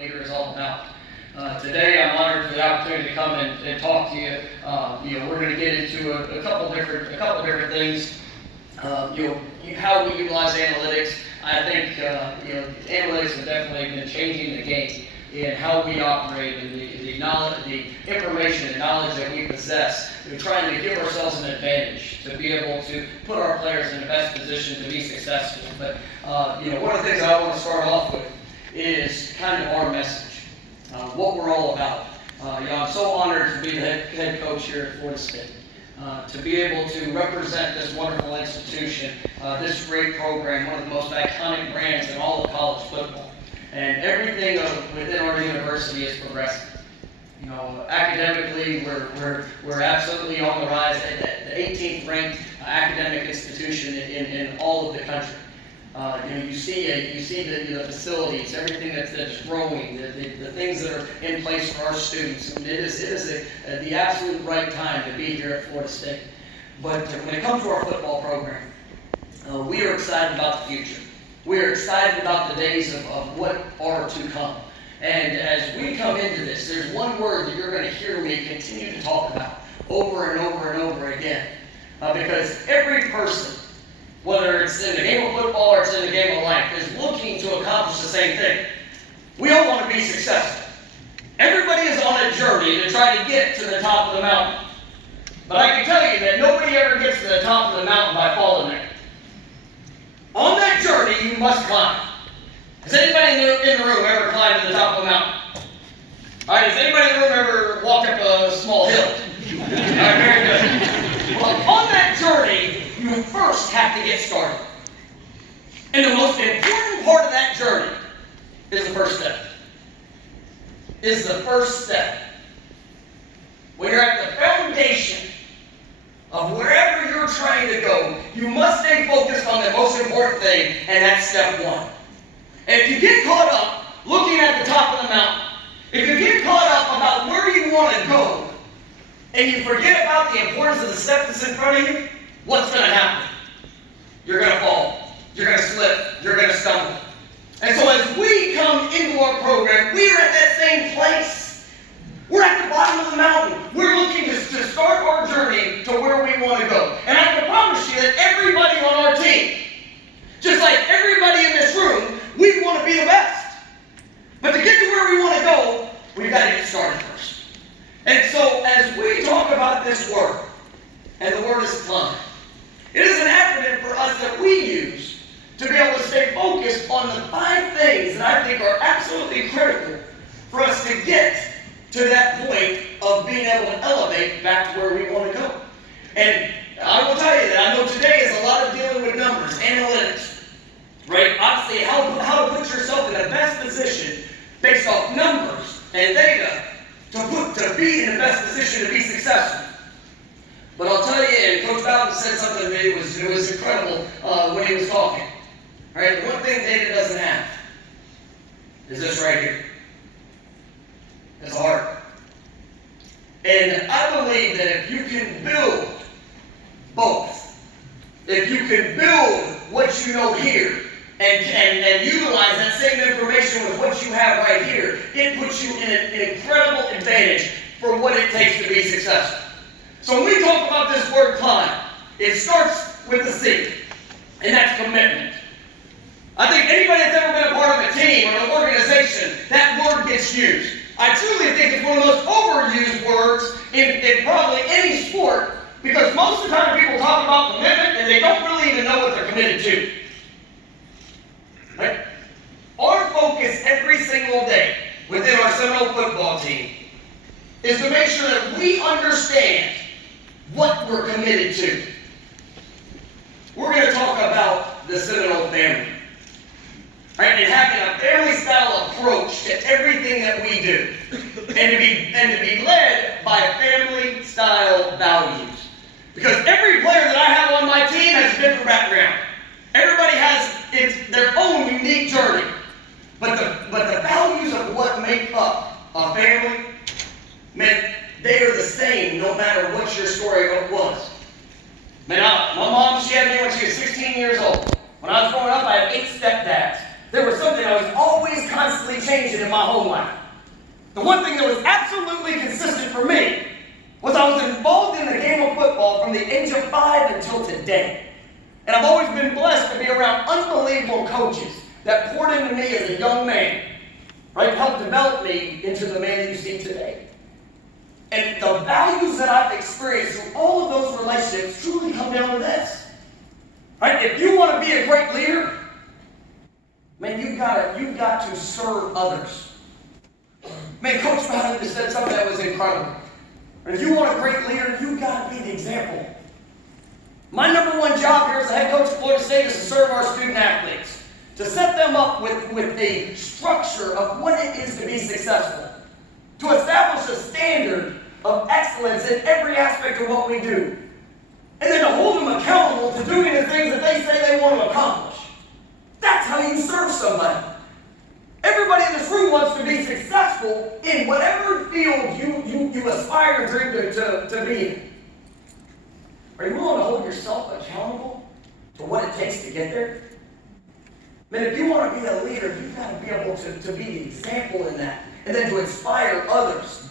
leader is all about. Today, I'm honored for the opportunity to come and talk to you. We're going to get into a couple different things. How we utilize analytics. I think analytics have definitely been changing the game in how we operate and the knowledge, the information and knowledge that we possess. We're trying to give ourselves an advantage to be able to put our players in the best position to be successful. But one of the things I want to start off with is kind of our message, what we're all about. I'm so honored to be the head coach here at Florida State. To be able to represent this wonderful institution, this great program, one of the most iconic brands in all of college football. And everything within our university is progressing. Academically, we're absolutely on the rise. The 18th ranked academic institution in all of the country. You see the facilities, everything that's growing, the things that are in place for our students. And it is the absolute right time to be here at Florida State. But when it comes to our football program, we are excited about the future. We are excited about the days of what are to come. And as we come into this, there's one word that you're going to hear me continue to talk about over and over and over again. Because every person, whether it's in the game of football or it's in the game of life, is looking to accomplish the same thing. We all want to be successful. Everybody is on a journey to try to get to the top of the mountain. But I can tell you that nobody ever gets to the top of the mountain by falling there. On that journey, you must climb. Has anybody in the room ever climbed to the top of a mountain? All right, has anybody in the room ever walked up a small hill? All right, very good. Well, on that journey, you first have to get started. And the most important part of that journey is the first step. When you're at the foundation of wherever you're trying to go, you must stay focused on the most important thing, and that's step one. And if you get caught up looking at the top of the mountain, if you get caught up about where you want to go, and you forget about the importance of the step that's in front of you, what's going to happen? You're going to fall. You're going to slip. You're going to stumble. And so as we come into our program, we are at that same place. We're at the bottom of the mountain. We're looking to start our journey to where we want to go. And I can promise you that everybody on our team, just like everybody in this room, we want to be the best. But to get to where we want to go, we've got to get started first. And so as we talk about this word, and the word is climb, it is an acronym for us that we use to be able to stay focused on the 5 things that I think are absolutely critical for us to get to that point of being able to elevate back to where we want to go. And I will tell you that I know today is a lot of dealing with numbers, analytics, right? Obviously, how to put yourself in the best position based off numbers and data to be in the best position to be successful. But I'll tell you, and Coach Bowden said something to me, it was incredible when he was talking. All right, the one thing data doesn't have is this right here. It's a heart. And I believe that if you can build both, if you can build what you know here and utilize that same information with what you have right here, it puts you in an incredible advantage for what it takes to be successful. So when we talk about this word climb, it starts with a C, and that's commitment. I think anybody that's ever been a part of a team or an organization, that word gets used. I truly think it's one of the most overused words in probably any sport, because most of the time people talk about commitment and they don't really even know what they're committed to. Right? Our focus every single day within our Seminole football team is to make sure that we understand what we're committed to. We're going to talk about the Seminole family. Right? And having a family-style approach to everything that we do. And to be led by family-style values. Because every player that I have on my team has a different background. Everybody has their own unique journey. But the values of what make up a family, man, they are the same no matter what your story was. Man, my mom, she had me when she was 16 years old. When I was growing up, I had 8 stepdads. there was something I was always constantly changing in my home life. The one thing that was absolutely consistent for me was I was involved in the game of football from the age of 5 until today. And I've always been blessed to be around unbelievable coaches that poured into me as a young man, right? Helped develop me into the man that you see today. And the values that I've experienced through all of those relationships truly come down to this. Right? If you want to be a great leader, man, you've got to serve others. Man, Coach Bowden just said something that was incredible. And if you want a great leader, you've got to be the example. My number one job here as the head coach of Florida State is to serve our student athletes, to set them up with a structure of what it is to be successful, to establish a standard of excellence in every aspect of what we do, and then to hold them accountable to doing the things that they say they want to accomplish. That's how you serve somebody. Everybody in this room wants to be successful in whatever field you aspire and dream to be in. Are you willing to hold yourself accountable to what it takes to get there? Man, if you want to be a leader, you've got to be able to be the example in that, and then to inspire others,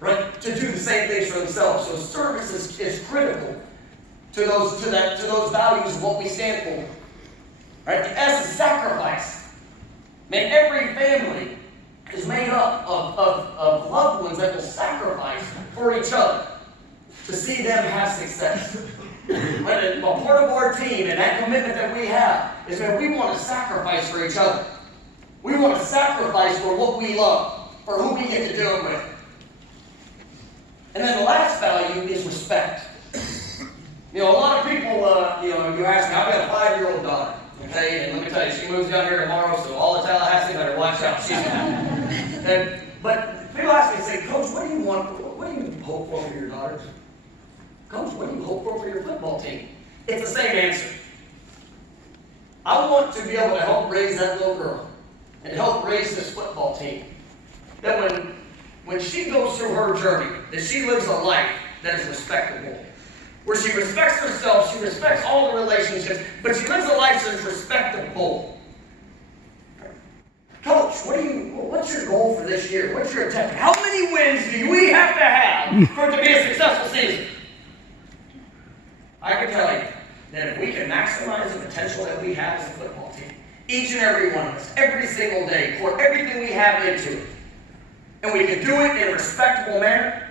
right, to do the same things for themselves. So service is critical to those values of what we stand for. Right? The S is sacrifice. Man, every family is made up of loved ones that will sacrifice for each other to see them have success. Right? A part of our team and that commitment that we have is that we want to sacrifice for each other. We want to sacrifice for what we love, for who we get to do it with. And then the last value is respect. You know, a lot of people, you ask me, I've got a 5-year-old daughter. Okay, and let me tell you, she moves down here tomorrow, so all the Tallahassee better watch out. She's but people ask me, say, Coach, what do you want? What do you hope for your daughters? Coach, what do you hope for your football team? It's the same answer. I want to be able to help raise that little girl and help raise this football team. That when she goes through her journey, that she lives a life that is respectable. Where she respects herself, she respects all the relationships, but she lives a life that is respectable. Coach, what's your goal for this year? What's your objective? How many wins do we have to have for it to be a successful season? I can tell you that if we can maximize the potential that we have as a football team, each and every one of us, every single day, pour everything we have into it, and we can do it in a respectable manner,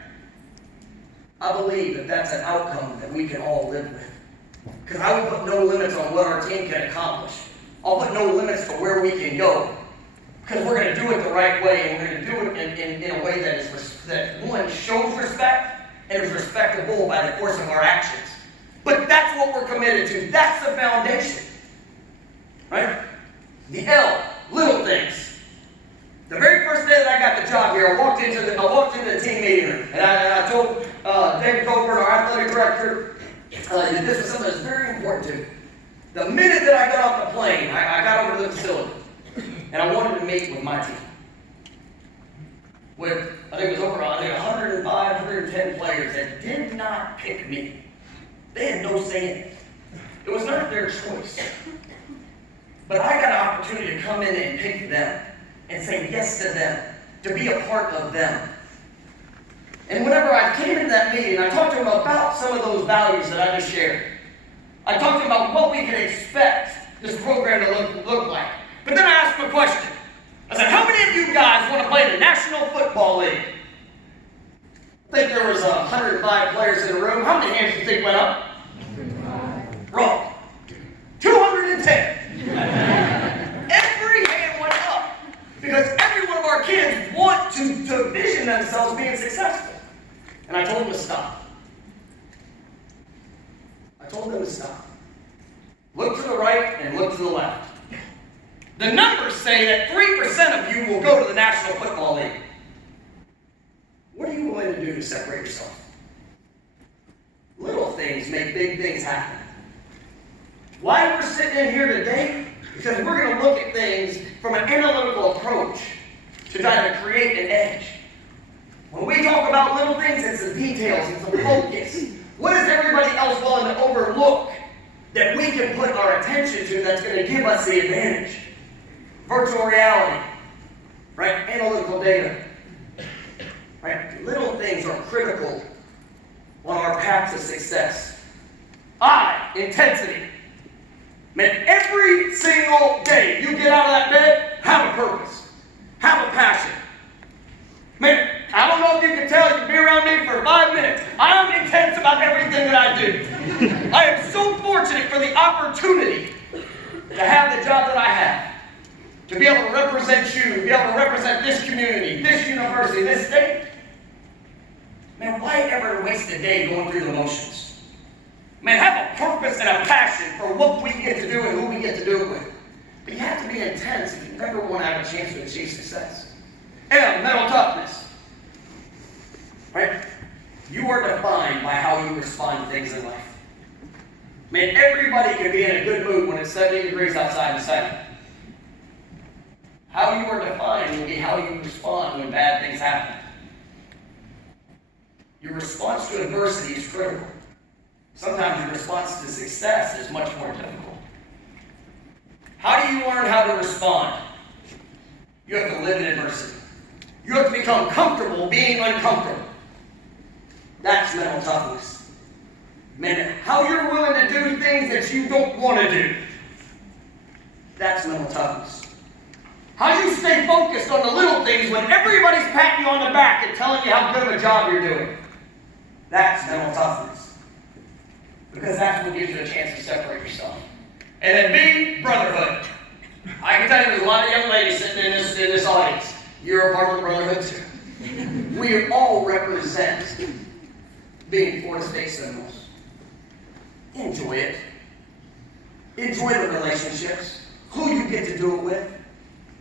I believe that that's an outcome that we can all live with. Because I would put no limits on what our team can accomplish. I'll put no limits to where we can go. Because we're going to do it the right way, and we're going to do it in a way that one, shows respect and is respectable by the course of our actions. But that's what we're committed to. That's the foundation. Right? The L, little things. The very first day that I got the job here, I walked into the team meeting room, and I told David Colbert, our athletic director, that this was something that's very important to me. The minute that I got off the plane, I got over to the facility, and I wanted to meet with my team. With, I think it was over 105, 110 players that did not pick me. They had no say in it. It was not their choice. But I got an opportunity to come in and pick them and say yes to them, to be a part of them. And whenever I came into that meeting, I talked to them about some of those values that I just shared. I talked to them about what we could expect this program to look like. But then I asked them a question. I said, how many of you guys want to play in the National Football League? I think there was 105 players in the room. How many hands do you think went up? 105. Wrong. 210. Every hand went up. Because every one of our kids want to vision themselves being successful. And I told them to stop. I told them to stop. Look to the right and look to the left. The numbers say that 3% of you will go to the National Football League. What are you willing to do to separate yourself? Little things make big things happen. Why we're sitting in here today? Because we're going to look at things from an analytical approach to try to create an edge. When we talk about little things, it's the details, it's the focus. What is everybody else willing to overlook that we can put our attention to that's going to give us the advantage? virtual reality, right? Analytical data, right? Little things are critical on our path to success. Intensity. Man, every single day you get out of that bed, have a purpose. Have a passion. Man, I don't know if you can tell, you can be around me for 5 minutes. I am intense about everything that I do. I am so fortunate for the opportunity to have the job that I have. To be able to represent you, to be able to represent this community, this university, this state. Man, why ever waste a day going through the motions? Man, have a purpose and a passion for what we get to do and who we get to do it with. But you have to be intense if you never want to have a chance to achieve success. M, mental toughness. Right? You are defined by how you respond to things in life. Man, everybody can be in a good mood when it's 70 degrees outside in a second. How you are defined will be how you respond when bad things happen. Your response to adversity is critical. Sometimes your response to success is much more difficult. How do you learn how to respond? You have to live in adversity. You have to become comfortable being uncomfortable. That's mental toughness. Man, how you're willing to do things that you don't want to do. That's mental toughness. How you stay focused on the little things when everybody's patting you on the back and telling you how good of a job you're doing. That's mental toughness. Because that's what gives you a chance to separate yourself. And then B, brotherhood. I can tell you there's a lot of young ladies sitting in this audience. You're a part of the brotherhood too. We all represent being Florida State Seminoles. Enjoy it. Enjoy the relationships. Who you get to do it with.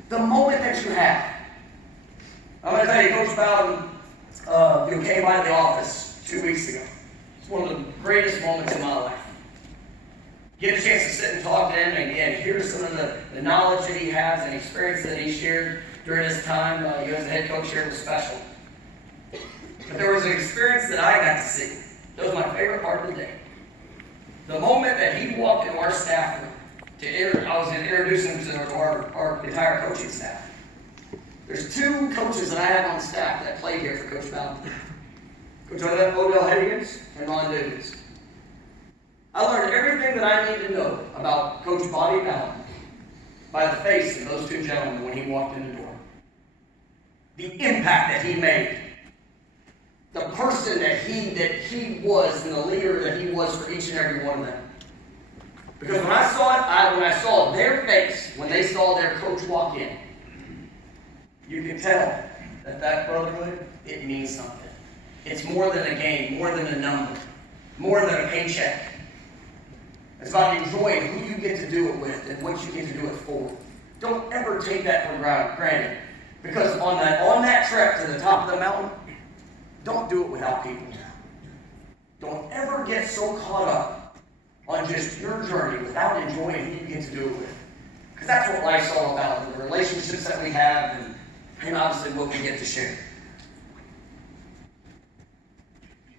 The moment that you have. I'm going to tell you, Coach Bowden came by the office 2 weeks ago. It's one of the greatest moments in my life. Get a chance to sit and talk to him and again, hear some of the knowledge that he has and experience that he shared during his time he was the head coach here. It was special. But there was an experience that I got to see. That was my favorite part of the day. The moment that he walked into our staff room, I was going to introduce him to our entire coaching staff. There's 2 coaches that I have on staff that played here for Coach Bowden. Coach Odell Higgins and Ron Dugas. I learned everything that I need to know about Coach Bobby Bowden by the face of those 2 gentlemen when he walked in the door. The impact that he made. The person that he was and the leader that he was for each and every one of them. Because when I saw their face when they saw their coach walk in, you can tell that brotherhood, it means something. It's more than a game, more than a number, more than a paycheck. It's about enjoying who you get to do it with and what you get to do it for. Don't ever take that for granted. Because on that trek to the top of the mountain, don't do it without people. Don't ever get so caught up on just your journey without enjoying who you get to do it with. Because that's what life's all about, the relationships that we have and obviously what we get to share.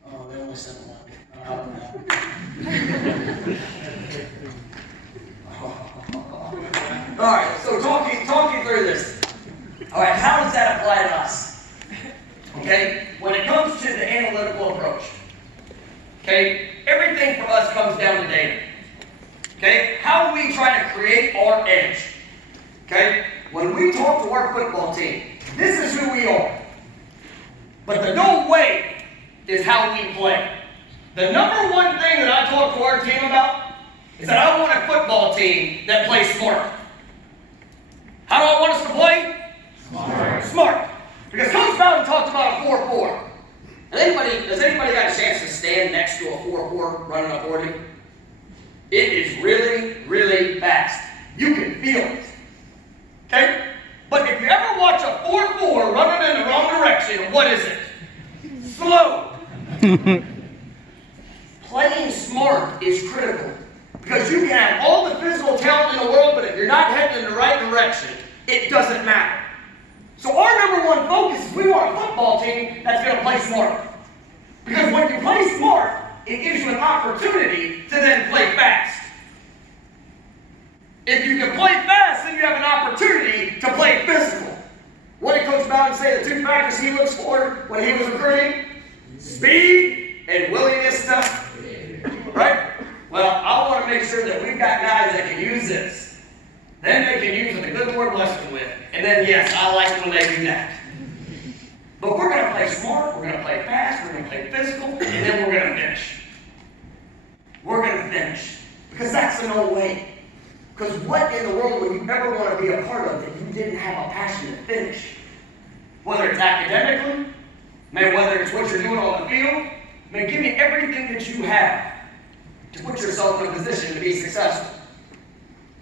Oh, they only sent one. I don't know. All right, so talking through this. All right, how does that apply to us? Okay, when it comes to the analytical approach, okay, everything for us comes down to data. Okay, how do we try to create our edge? Okay, when we talk to our football team, this is who we are. But the no way is how we play. The number one thing that I talk to our team about is that I want a football team that plays smart. How do I want us to play? Smart. Because Coach Bowden talked about a 4-4. Has anybody got a chance to stand next to a 4-4 running a 40? It is really, really fast. You can feel it. Okay? But if you ever watch a 4-4 running in the wrong direction, what is it? Slow. Playing smart is critical. Because you can have all the physical talent in the world, but if you're not heading in the right direction, it doesn't matter. So our number one focus is we want a football team that's going to play smart. Because when you play smart, it gives you an opportunity to then play fast. If you can play fast, then you have an opportunity to play physical. What did Coach Bowden say the two factors he looks for when he was recruiting? Speed and willingness to, right? Well, I want to make sure that we've got guys that can use this. Then they can use what the good Lord blessed them with. And then, yes, I like when they do that. But we're going to play smart, we're going to play fast, we're going to play physical, and then we're going to finish. We're going to finish. Because that's the only way. Because what in the world would you ever want to be a part of that you didn't have a passion to finish? Whether it's academically, maybe whether it's what you're doing on the field, maybe give me everything that you have to put yourself in a position to be successful.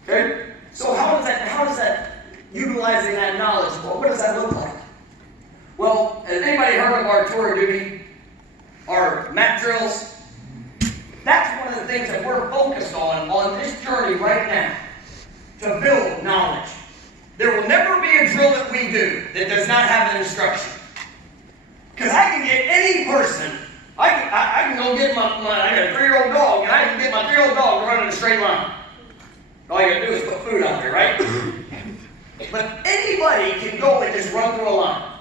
Okay? So how does that utilizing that knowledge, well, what does that look like? Well, has anybody heard of our tour of duty, our mat drills? That's one of the things that we're focused on this journey right now, to build knowledge. There will never be a drill that we do that does not have an instruction. Because I can get any person, I can go get I got a 3-year-old dog, and I can get my 3-year-old dog to run in a straight line. All you gotta do is put food out there, right? But anybody can go and just run through a line.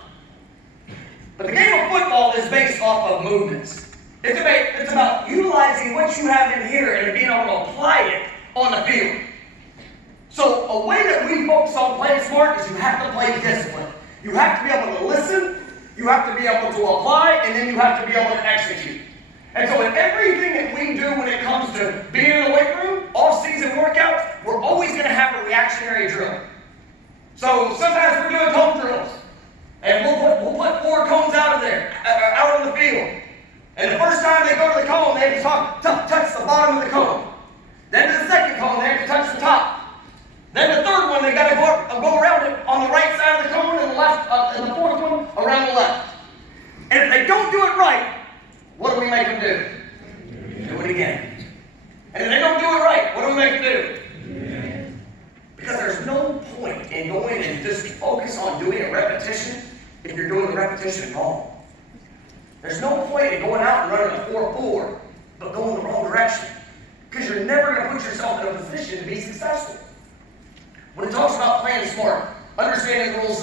But the game of football is based off of movements. It's about utilizing what you have in here and being able to apply it on the field. So a way that we focus on playing smart is you have to play discipline. You have to be able to listen, you have to be able to apply, and then you have to be able to execute. And so in everything that we do when it comes to being in the weight room, off-season workouts, we're always going to have a reactionary drill. So sometimes we're doing cone drills. And we'll put 4 cones out on the field. And the first time they go to the cone, they have to touch the bottom of the cone. Then to the second cone, they have to touch the top. Then the third one, they got to go around it on the right side of the cone, and the left, and the fourth one around the left. And if they don't do it right, what do we make them do? Do it again. And if they don't do it right, what do we make them do? Because there's no point in going and just focus on doing a repetition if you're doing the repetition wrong. There's no point in going out and running a 4-4, but going the wrong direction. Because you're never going to put yourself in a position to be successful. When it talks about playing smart, understanding the rules